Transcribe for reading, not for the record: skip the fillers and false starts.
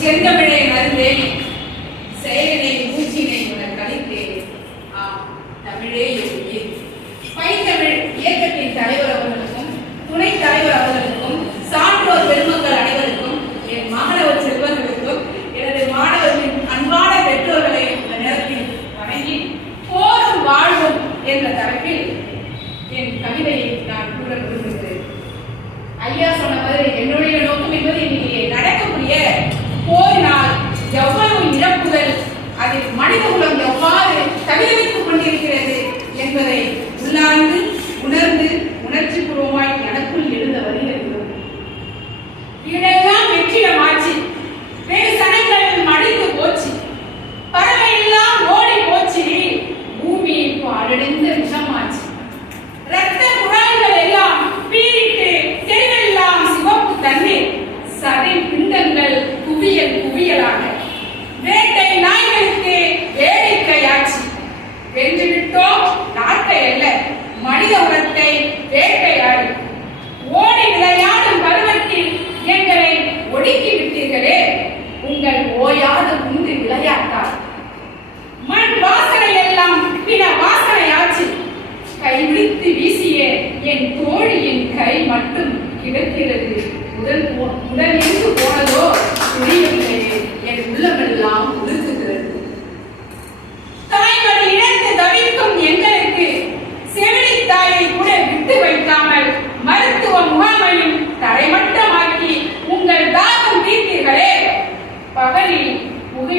செந்தமிழை மறந்தேன் செயலினை மூச்சினை உன கழித்தேன். தமிழே எழுதி பைந்தமிழ் இயக்கத்தின் தலைவர் அவர்களுக்கும் துணைத் தலைவர் அவர்களுக்கும் சான்றோர் பெருமக்கள் அனைவருக்கும் என் மாணவ செல்வர்களுக்கும் எனது மாணவர்களின் அன்பான பெற்றோர்களை இந்த நேரத்தில் வணங்கி போரும் வாழ்வும் என்ற தலைப்பில் என் கவிதையை நான் கூற விரும்புகிறேன். ஐயா சொன்ன மாதிரி என்னுடைய நோக்கம் என்பது இன்னைக்கு நடக்கக்கூடிய போரினால் எவ்வளவு இழப்புகள், அதில் மனித குலம் எவ்வாறு தவிர்த்துக் கொண்டிருக்கிறது என்பதை உள்ளார்ந்து உணர்ந்து உணர்ச்சி பூர்வமாய் எனக்குள் எழுத வருகிறது. இதெல்லாம் வெற்றிடமாச்சு, வேறு சனங்கள் மடிந்து போச்சு, பறவை எல்லாம் ஓடி போச்சு, பூமி பாழடைந்த விஷமாச்சு, ரத்த குழாய்கள் எல்லாம் பீரிட்டு தெருவெல்லாம் சிவப்பு தண்ணீர், சதை பிண்டங்கள் குவியல் குவியலாக, வேட்டை நாய்களுக்கு வேடிக்கையாச்சு, வென்றுவிட்டோம் நாட்டை அல்ல மனித குலத்தை வேட்டையாடி ஓடி விளையாடும் பருவத்தில் எங்களை ஒடுக்கி விட்டீர்களே, உங்கள் ஓயாத குண்டு விளையாட்டார் மண் வாசனை எல்லாம் பிற வாசனையாச்சு, கைவிடுத்து வீசிய என் தோழியின் கை மட்டும் கிடக்கிறது, உடல் எங்கு போனதோ தெரியவில்லையே, என் உள்ளமெல்லாம் உடுத்துகிறது. தாய்மொழி இழந்து தவிக்கும் எங்களுக்கு செவிலித்தாயை கூட விட்டு வைக்காமல் மருத்துவ முகாமையும் தரைமட்டமாக்கி உங்கள் தாகம் தீர்த்தீர்களே, பகலில் புகை